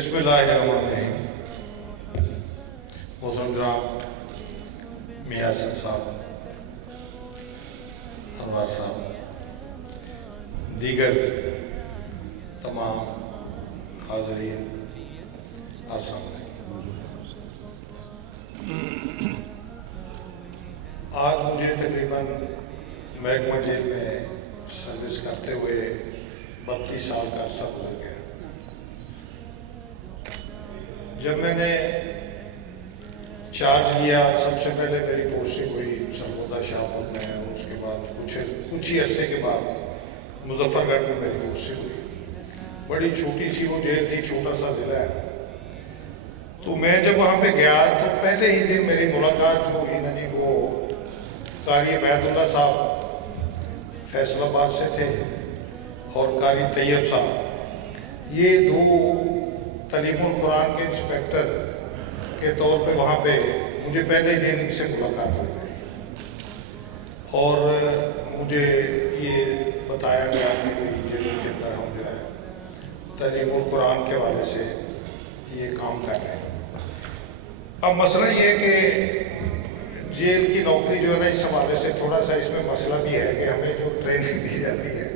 बिस्मिल्लाहिर्रहमानिर्रहीम। मोहतरम जनाब मियां हसन साहब, अनवर साहब, दीगर तमाम हाज़रीन, अस्सलाम वालेकुम। आज मुझे तकरीबन महकमा जेल में सर्विस करते हुए 32 साल का अरसा गुजर गया। जब मैंने चार्ज लिया, सबसे पहले मेरी पोस्टिंग हुई सरगोदा शाहपुर में, और उसके बाद कुछ ही अरसे के बाद मुजफ्फरगढ़ में मेरी पोस्टिंग हुई। बड़ी छोटी सी वो जेल थी, छोटा सा ज़िला है। तो मैं जब वहाँ पे गया तो पहले ही दिन मेरी मुलाकात जो हुई ना जी, वो कारी बैतुल्ला साहब फैसलाबाद से थे और कारी तैयब साहब, ये दो तलीमुल कुरान के इंस्पेक्टर के तौर पे वहाँ पे मुझे पहले ही दिन इनसे मुलाकात हुई मेरी, और मुझे ये बताया गया कि भाई जेलों के अंदर हम जो है तलीमुल कुरान के हवाले से ये काम कर रहे हैं। अब मसला ये है कि जेल की नौकरी जो है ना, इस हवाले से थोड़ा सा इसमें मसला भी है कि हमें जो ट्रेनिंग दी जाती है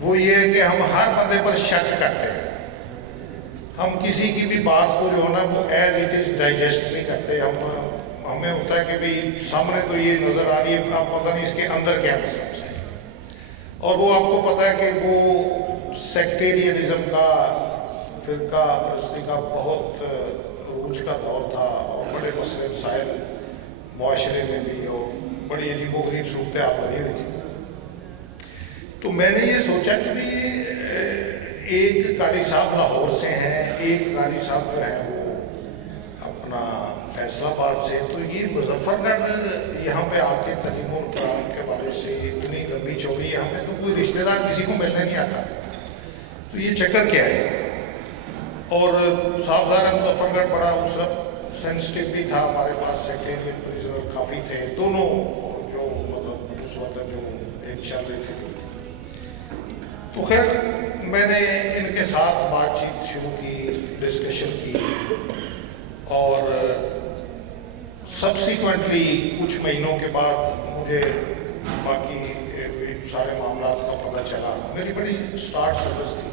वो ये है कि हम हर बंदे पर शक करते हैं। हम किसी की भी बात को जो है ना वो एज इट इज़ डाइजेस्ट नहीं करते। हमें होता है कि भाई सामने तो ये नज़र आ रही है, आप पता नहीं इसके अंदर क्या मसला है। और वो आपको पता है कि वो सेक्टेरियनिज़म का, फ़िरका परस्ती का बहुत रूज का दौर था, और बड़े मसले मसाइल मुआशरे में भी और बड़ी अजीबोगरीब सूरत हाल बनी हुई थी। तो मैंने ये सोचा कि भाई एक कारी साहब लाहौर से हैं, एक कारी साहब जो है वो अपना फैसलाबाद से, तो ये मुजफ्फरगढ़ यहाँ पे आके तलीमुल कुरान के बारे से इतनी लंबी चौड़ी है, हमें तो कोई रिश्तेदार किसी को मिलने नहीं आता। तो ये चक्कर क्या है? और साफ ज़ाहिर मुजफ्फरगढ़ बड़ा उस वक्त सेंसिटिव भी था, हमारे पास सेक्रेटरी प्रिजनर काफ़ी थे, दोनों जो मतलब उस वक्त जो एक चल रही थी। तो खैर मैंने इनके साथ बातचीत शुरू की, डिस्कशन की, और सब्सिक्वेंटली कुछ महीनों के बाद मुझे बाकी सारे मामला का पता चला। मेरी बड़ी स्टार्ट सर्विस थी।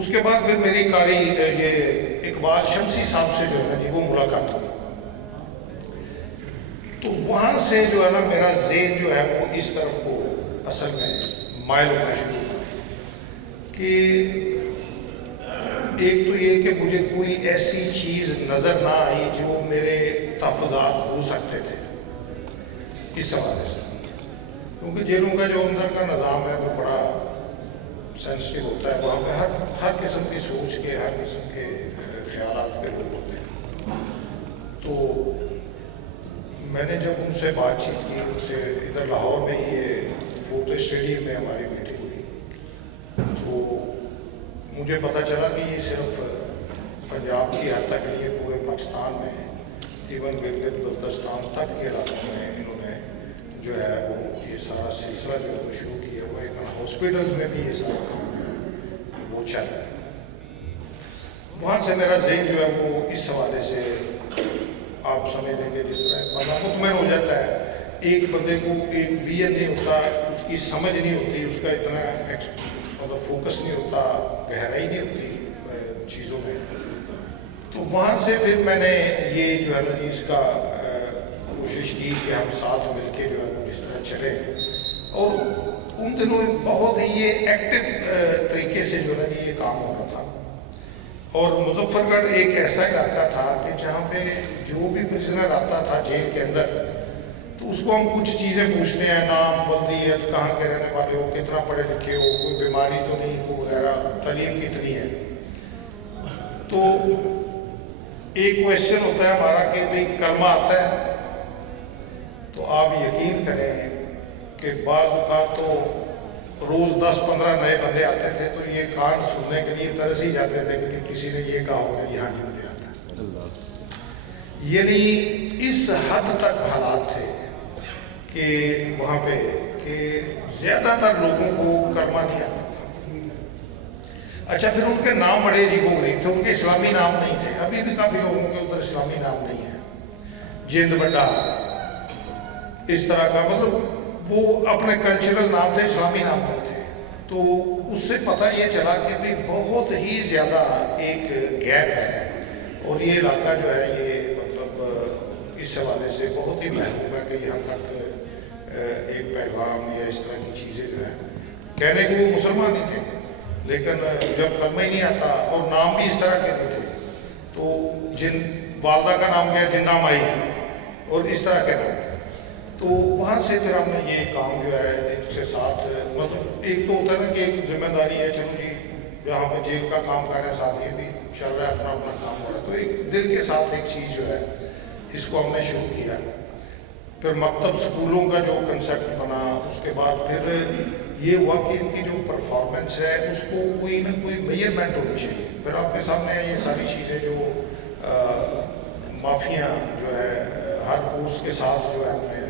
उसके बाद फिर मेरी कारी ये इकबाल शमसी साहब से जो है ना जी वो मुलाकात हुई। तो वहाँ से जो है ना मेरा ज़ेन जो है वो इस तरफ को असल में मायल होना शुरू हुआ कि एक तो ये कि मुझे कोई ऐसी चीज़ नज़र ना आई जो मेरे तहफ़्फ़ुज़ात हो सकते थे इस हवाले से, क्योंकि जेलों का जो अंदर का निज़ाम है वो बड़ा सेंसिटिव होता है। वहाँ पे हर किस्म की सोच के, हर किस्म के ख्यालात के लोग होते हैं। तो मैंने जब उनसे बातचीत की, उनसे इधर लाहौर में ये फोर्ट स्टेडियम में हमारी मीटिंग हुई, तो मुझे पता चला कि ये सिर्फ पंजाब की हद तक नहीं है, पूरे पाकिस्तान में इवन गिलगित बल्तिस्तान तक के इलाकों में इन्होंने जो है वो ये सारा सिलसिला जो है वो शुरू किया हुआ है। हॉस्पिटल्स में भी ये सारा काम जो है वो चल रहा है। वहाँ से मेरा ज़हन जो है वो इस हवाले से आप समझ लेंगे जिस तरह बंदा मुतमईन हो जाता है। एक बंदे को एक विजन नहीं होता, उसकी समझ नहीं होती, उसका इतना मतलब फोकस नहीं होता, गहराई नहीं होती चीज़ों में। तो वहाँ से फिर मैंने ये जो है ना इसका कोशिश की कि हम साथ मिलके जो है वो जिस तरह चलें। और उन दिनों बहुत ही ये एक्टिव तरीके से जो है ना ये काम होता था। और मुजफ्फरगढ़ एक ऐसा इलाका था कि जहाँ पे जो भी प्रिजनर आता था जेल के अंदर, तो उसको हम कुछ चीज़ें पूछते हैं, नाम, बल्दियत, कहाँ के रहने वाले हो, कितना पढ़े लिखे हो, कोई बीमारी तो नहीं हो वगैरह, तालीम कितनी है। तो एक क्वेश्चन होता है हमारा कि भाई कलमा आता है? तो आप यकीन करें कि बाज़ का तो रोज़ 10-15 नए बंदे आते थे, तो ये कान सुनने के लिए तरस ही जाते थे कि किसी ने ये कहा होगा कि हाँ जी मुझे आता है। यानी इस हद तक हालात थे कि वहाँ पे कि ज़्यादातर लोगों को कलमा नहीं आता था। अच्छा, फिर उनके नाम बड़े अजीब गरीब थे, उनके इस्लामी नाम नहीं थे। अभी भी काफ़ी लोगों के उधर इस्लामी नाम नहीं है, जिंद बड्डा, इस तरह का, मतलब वो अपने कल्चरल नाम थे, इस्लामी नाम नहीं थे। तो उससे पता ये चला कि भी बहुत ही ज़्यादा एक गैप है, और ये इलाका जो है ये मतलब इस हवाले से बहुत ही महरूम है कि यहाँ तक एक पैगाम या इस तरह की चीज़ें जो है, कहने को वो मुसलमान ही थे, लेकिन जब कलमा ही नहीं आता और नाम भी इस तरह के नहीं थे, तो जिन वालदा का नाम क्या, जिन्ना माई, और इस तरह के नाम, तो वहाँ से फिर हमने ये काम जो है इनके साथ, मतलब एक तो होता है ना कि एक जिम्मेदारी है, चलो जी यहाँ पे जेल का काम कर रहे हैं, साथ ये भी चल रहा है, अपना अपना काम हो रहा है, तो एक दिल के साथ एक चीज़ जो है इसको हमने शुरू किया। फिर मकतब स्कूलों का जो कंसेप्ट बना, उसके बाद फिर ये हुआ कि इनकी जो परफॉर्मेंस है उसको कोई ना कोई मेजरमेंट होनी चाहिए। फिर आपके सामने ये सारी चीज़ें जो माफिया जो है हर कोर्स के साथ जो है हमने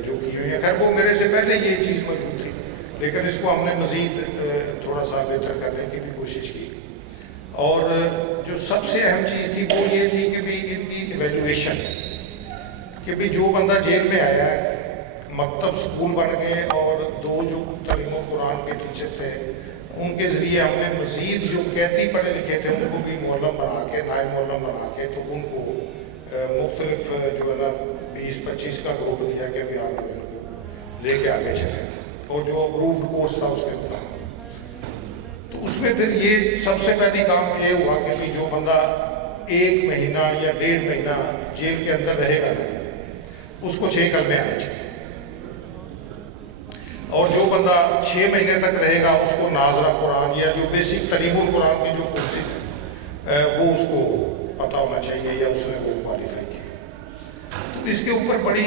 जो की हुई है, खैर वो मेरे से पहले ये चीज़ मौजूद थी, लेकिन इसको हमने मज़ीद थोड़ा सा बेहतर करने की भी कोशिश की। और जो सबसे अहम चीज़ थी वो ये थी कि भी इनकी इवेल्युएशन, कि भी जो बंदा जेल में आया है, मकतब स्कूल बन गए, और दो जो तालीम कुरान के टीचर थे उनके ज़रिए हमने मज़ीद जो कैदी पढ़े लिखे थे उनको भी मौलम बना के, नायब मौलम बना के, तो उनको मुख्तलिफ जो है ना 20-25 का ग्रुप दिया कि अभी आप जो है उनको ले कर आगे चले, और जो अप्रूव्ड कोर्स था उसके मुताबिक। तो उसमें फिर ये सबसे पहली काम ये हुआ कि भी जो बंदा 1 महीना या 1.5 महीना जेल के अंदर रहेगा नहीं, उसको 6 कलमे आने चाहिए, और जो बंदा 6 महीने तक रहेगा उसको नाजरा कुरान या जो बेसिक तलीमुल कुरान की जो कोर्सेज है वो उसको पता होना चाहिए या उसने वो क्वालिफाई किया। तो इसके ऊपर बड़ी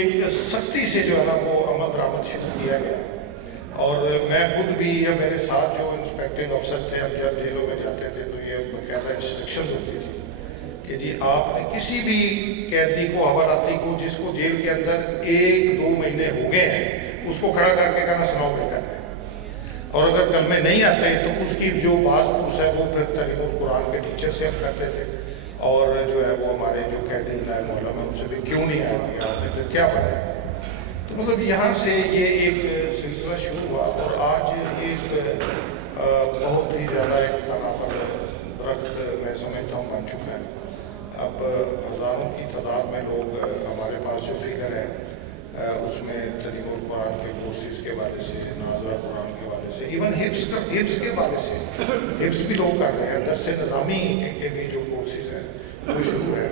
एक सख्ती से जो है ना वो अमल दरामद शुरू किया गया, और मैं खुद भी या मेरे साथ जो इंस्पेक्टिंग अफसर थे, हम जब जेलों में जाते थे तो ये बाकायदा इंस्ट्रक्शन होती थी कि जी आपने किसी भी कैदी को, हवालाती को, जिसको जेल के अंदर 1-2 महीने हो गए हैं, उसको खड़ा करके कहना सुनाओ बेटा, और अगर कलमे नहीं आते तो उसकी जो बात कोर्स है वो फिर तालीमुल कुरान के टीचर से हम करते थे, और जो है वो हमारे जो कैदी नायब मौलम है उनसे भी क्यों नहीं आया कि आपने फिर क्या पढ़ाया। तो मतलब यहाँ से ये एक सिलसिला शुरू हुआ, और आज एक बहुत ही ज़्यादा एक तानावर दरख्त मैं समझता हूँ बन चुका है। अब हज़ारों की तादाद में लोग हमारे पास जो फिगर है उसमें तलीमुल कुरान के कोर्सेज के बारे से, नाज़रा कुरान के बारे से, इवन हिफ्स के बारे से, हिफ्स भी लोग कर रहे हैं, दरस निज़ामी के भी जो कोर्सेज हैं वो शुरू है।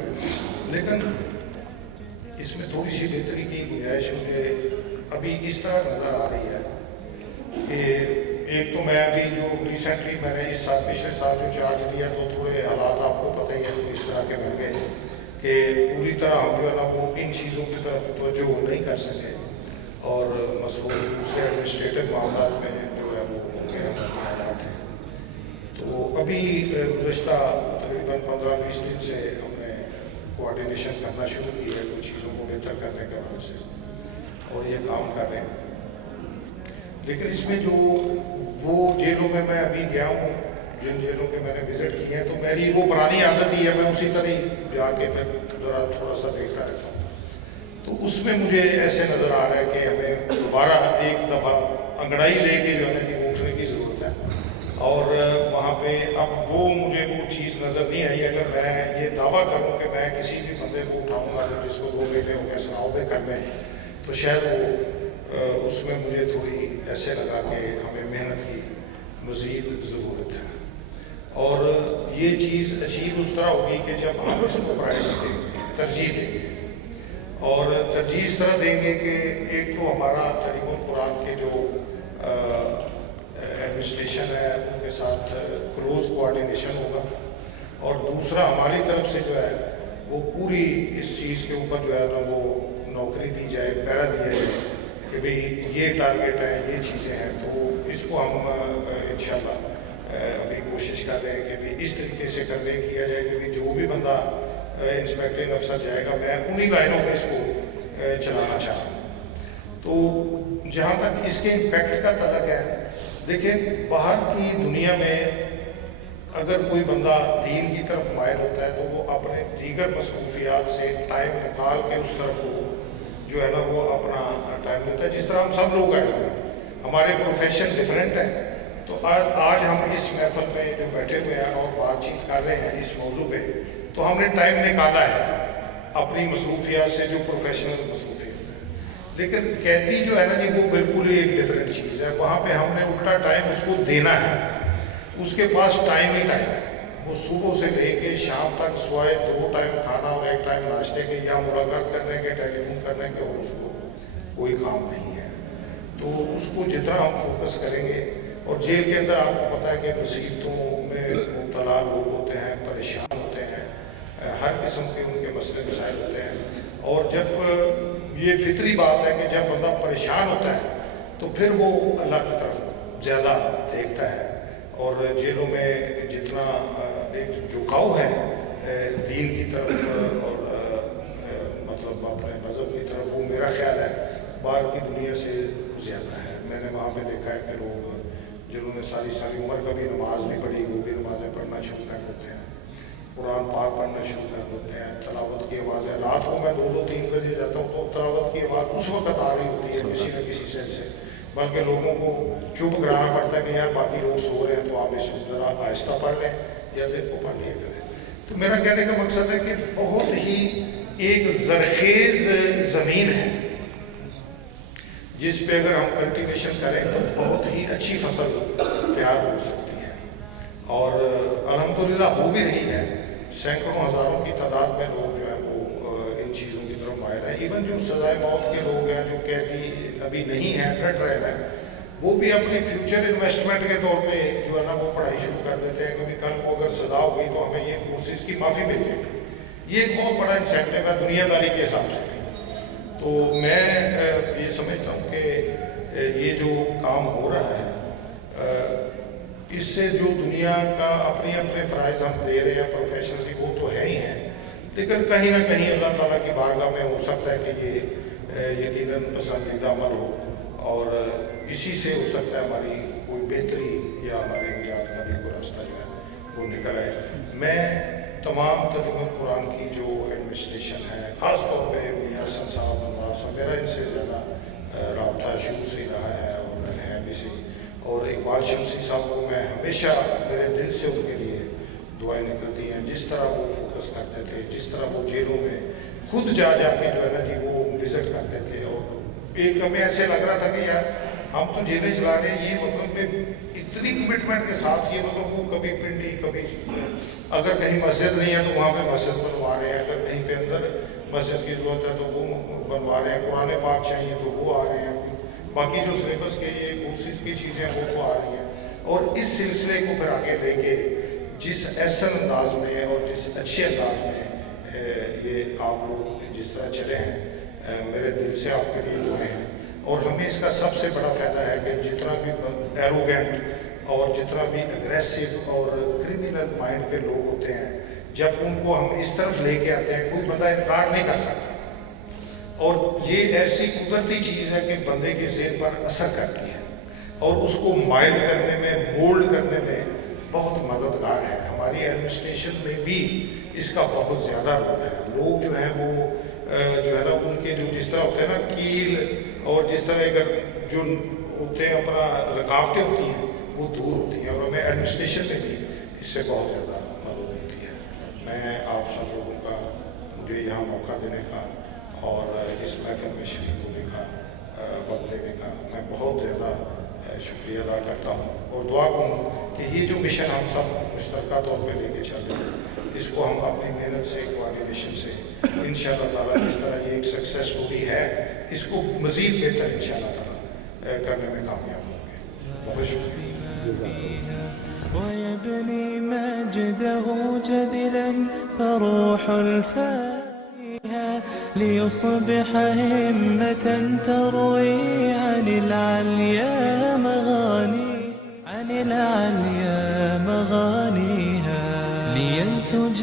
लेकिन इसमें थोड़ी सी बेहतरी की गुंजाइश मुझे अभी इस तरह नज़र आ रही है कि एक तो मैं अभी जो रिसेंटली मैंने इस साल, पिछले साल जो चार्ज लिया, तो थोड़े हालात आपको पता ही है तो इस तरह के बन गए कि पूरी तरह हम जो है ना वो इन चीज़ों की तरफ तवज्जो नहीं कर सके, और मसरूफ़ दूसरे एडमिनिस्ट्रेटिव मामला में जो है वो उनके हालात हैं। तो अभी गुज़श्ता तकरीबन 15-20 दिन से हमने कोऑर्डिनेशन करना शुरू की है कुछ चीज़ों को बेहतर करने के बारे से, और ये काम कर रहे हैं। लेकिन इसमें जो वो जेलों में मैं अभी गया हूँ, जिन जेलों के मैंने विज़िट किए हैं, तो मेरी वो पुरानी आदत ही है, मैं उसी तरह जाके फिर ज़रा थोड़ा सा देखता रहता हूँ। तो उसमें मुझे ऐसे नज़र आ रहा है कि हमें दोबारा एक दफ़ा अंगड़ाई लेके जो है ना कि उठने की ज़रूरत है, और वहाँ पे अब वो मुझे वो चीज़ नज़र नहीं आई। अगर मैं ये दावा करूँ कि मैं किसी भी बंदे को उठाऊँगा तो जिसको 2 महीने हो गए सुनाओ पे घर में, तो शायद वो उसमें मुझे थोड़ी ऐसे लगा कि हमें मेहनत की मज़ीद ज़रूरत है, और ये चीज़ अचीव उस तरह होगी कि जब हम इसको प्रायोरिटी देंगे, तरजीह देंगे, और तरजीह इस तरह देंगे कि एक तो हमारा तलीमुल कुरान के जो एडमिनिस्ट्रेशन है उनके साथ क्लोज कोऑर्डिनेशन होगा, और दूसरा हमारी तरफ से जो है वो पूरी इस चीज़ के ऊपर जो है ना वो नौकरी दी जाए, पैरा दिया जाए कि भाई ये टारगेट है, ये चीज़ें हैं। तो इसको हम इंशाल्लाह अभी कोशिश कर रहे हैं कि भी इस तरीके से करने किया जाए कि भी जो भी बंदा इंस्पेक्टिंग अफसर जाएगा, मैं उन्हीं लाइनों पे इसको चलाना चाह रहा हूँ। तो जहाँ तक इसके इम्पैक्ट का तलक है, لیکن باہر کی دنیا میں اگر کوئی بندہ دین کی طرف مائل ہوتا ہے تو وہ اپنے دیگر مصروفیات سے ٹائم نکال کے اس طرف وہ جو ہے نا وہ اپنا ٹائم دیتا ہے. جس طرح ہم سب لوگ آئے ہوئے ہیں, ہمارے پروفیشن ڈفرینٹ ہیں, تو آج ہم اس محفل میں جو بیٹھے ہوئے ہیں اور بات چیت کر رہے ہیں اس موضوع پہ, تو ہم نے ٹائم نکالا ہے اپنی مصروفیات سے جو پروفیشنل مصروفیات ہیں. لیکن قیدی جو ہے نا جی وہ بالکل ہی ایک ڈفرینٹ چیز ہے. وہاں پہ ہم نے الٹا ٹائم اس کو دینا ہے, اس کے پاس ٹائم ہی ٹائم ہے. وہ صبح سے لے کے شام تک سوائے 2 ٹائم کھانا اور 1 ٹائم ناشتے کے یا ملاقات کرنے کے, ٹیلی فون کرنے کے, اور اس کو کوئی کام نہیں ہے. تو اس کو جتنا ہم فوکس کریں گے, اور جیل کے اندر آپ کو پتہ ہے کہ مصیبتوں میں مبتلا لوگ ہوتے ہیں, پریشان ہوتے ہیں, ہر قسم کے ان کے مسئلے مسائل ہوتے ہیں. اور جب یہ فطری بات ہے کہ جب بندہ پریشان ہوتا ہے تو پھر وہ اللہ کی طرف زیادہ دیکھتا ہے. اور جیلوں میں جتنا ایک جھکاؤ ہے دین کی طرف اور مطلب اپنے مذہب کی طرف, وہ میرا خیال ہے باہر کی دنیا سے زیادہ ہے. میں نے وہاں پہ دیکھا ہے کہ لوگ جنہوں نے ساری عمر کبھی نماز نہیں پڑھی, وہ بھی نمازیں پڑھنا شروع کر دیتے ہیں, قرآن پاک پڑھنا شروع کر دیتے ہیں. تلاوت کی آوازیں رات کو میں 2-3 بجے جاتا ہوں تو تلاوت کی آواز اس وقت آ رہی ہوتی ہے کسی نہ کسی سیل سے, بلکہ لوگوں کو چپ کرانا پڑتا ہے کہ یار باقی لوگ سو رہے ہیں تو آپ اس کو ذرا آہستہ پڑھ لیں یا دن کو پڑھ لیا کریں. تو میرا کہنے کا مقصد ہے کہ بہت ہی ایک زرخیز زمین ہے جس پہ اگر ہم کلٹیویشن کریں تو بہت ہی اچھی فصل تیار ہو سکتی ہے. اور الحمدللہ ہو بھی رہی ہے. سینکڑوں ہزاروں کی تعداد میں لوگ جو ہیں وہ ان چیزوں کی طرف مائل ہیں. ایون جو سزائے موت کے لوگ ہیں, جو قیدی ابھی نہیں ہیں, ڈٹ رہے ہیں, وہ بھی اپنی فیوچر انویسٹمنٹ کے طور پہ جو ہے نا وہ پڑھائی شروع کر دیتے ہیں, کیونکہ کل کو اگر سزا ہو گئی تو ہمیں یہ کورسز کی معافی مل جائے گی. یہ ایک بہت بڑا انسینٹیو ہے دنیا داری کے حساب سے. تو میں یہ سمجھتا ہوں کہ یہ جو کام ہو رہا ہے اس سے جو دنیا کا اپنے فرائض ہم دے رہے ہیں پروفیشنلی وہ تو ہے ہی ہیں, لیکن کہیں نہ کہیں اللہ تعالیٰ کی بارگاہ میں ہو سکتا ہے کہ یہ یقیناً پسندیدہ عمل ہو, اور اسی سے ہو سکتا ہے ہماری کوئی بہتری یا ہماری نجات کا بھی کوئی راستہ جو ہے وہ نکل آئے. میں تمام ترجمہ قرآن کی جو ایڈمنسٹریشن ہے, خاص طور پہ میاں حسن صاحب, نواز صاحب, میرا ان سے زیادہ رابطہ شروع سے رہا ہے اور ہے بھی صحیح. اور اقبال شمسی صاحب کو میں ہمیشہ میرے دل سے ان کے لیے دعائیں نکلتی ہیں. جس طرح وہ فوکس کرتے تھے, جس طرح وہ جیلوں میں خود جا کے جو ہے نا جی وہ وزٹ کرتے تھے, اور ایک ہمیں ایسے لگ رہا تھا کہ یار ہم تو جیلیں چلا رہے ہیں, یہ مطلب کہ اتنی کمٹمنٹ کے ساتھ, یہ مطلب وہ کبھی پنڈی, کبھی اگر کہیں مسجد نہیں ہے تو وہاں پہ مسجد بنوا رہے ہیں, اگر کہیں پہ اندر مسجد کی ضرورت ہے تو وہ بنوا رہے ہیں, قرآن پاک چاہیے تو وہ آ رہے ہیں, باقی جو سلیبس کے یہ کورسز کی چیزیں وہ تو آ رہی ہیں. اور اس سلسلے کو پھر آگے لے کے جس احسن انداز میں اور جس اچھے انداز میں یہ آپ لوگ جس طرح چلے ہیں, میرے دل سے آپ کے لیے دعائیں ہیں. اور ہمیں اس کا سب سے بڑا فائدہ ہے کہ جتنا بھی ایروگینٹ اور جتنا بھی اگریسو اور کرمینل مائنڈ کے لوگ ہوتے ہیں, جب ان کو ہم اس طرف لے کے آتے ہیں کوئی بندہ انکار نہیں کر سکتا. اور یہ ایسی قدرتی چیز ہے کہ بندے کے ذہن پر اثر کرتی ہے اور اس کو مائلڈ کرنے میں, مولڈ کرنے میں بہت مددگار ہے. ہماری ایڈمنسٹریشن میں بھی اس کا بہت زیادہ رول ہے. لوگ جو ہیں وہ جو ہے نا ان کے جو جس طرح ہوتے ہیں نا کیل, اور جس طرح اگر جو ہوتے ہیں اپنا رکاوٹیں ہوتی ہیں وہ دور ہوتی ہیں, اور ہمیں ایڈمنسٹریشن میں بھی اس سے بہت زیادہ مدد ملتی ہے. میں آپ سب لوگوں کا مجھے یہاں موقع دینے کا اور اس محفل میں شریک ہونے کا, وقت دینے کا میں بہت زیادہ شکریہ ادا کرتا ہوں, اور دعا کروں کہ یہ جو مشن ہم سب مشترکہ طور پہ لے کے چل رہے ہیں اس کو ہم اپنی محنت سے, کوآرڈینیشن سے انشاءاللہ تعالیٰ جس طرح یہ ایک سکسیس سٹوری ہے اس کو مزید بہتر انشاءاللہ تعالیٰ کرنے میں کامیاب ہوں گے. بہت شکریہ. ويبني مجده جدلا فروح الفائها ليصبح همة تروي عن العليا مغانيها لينسج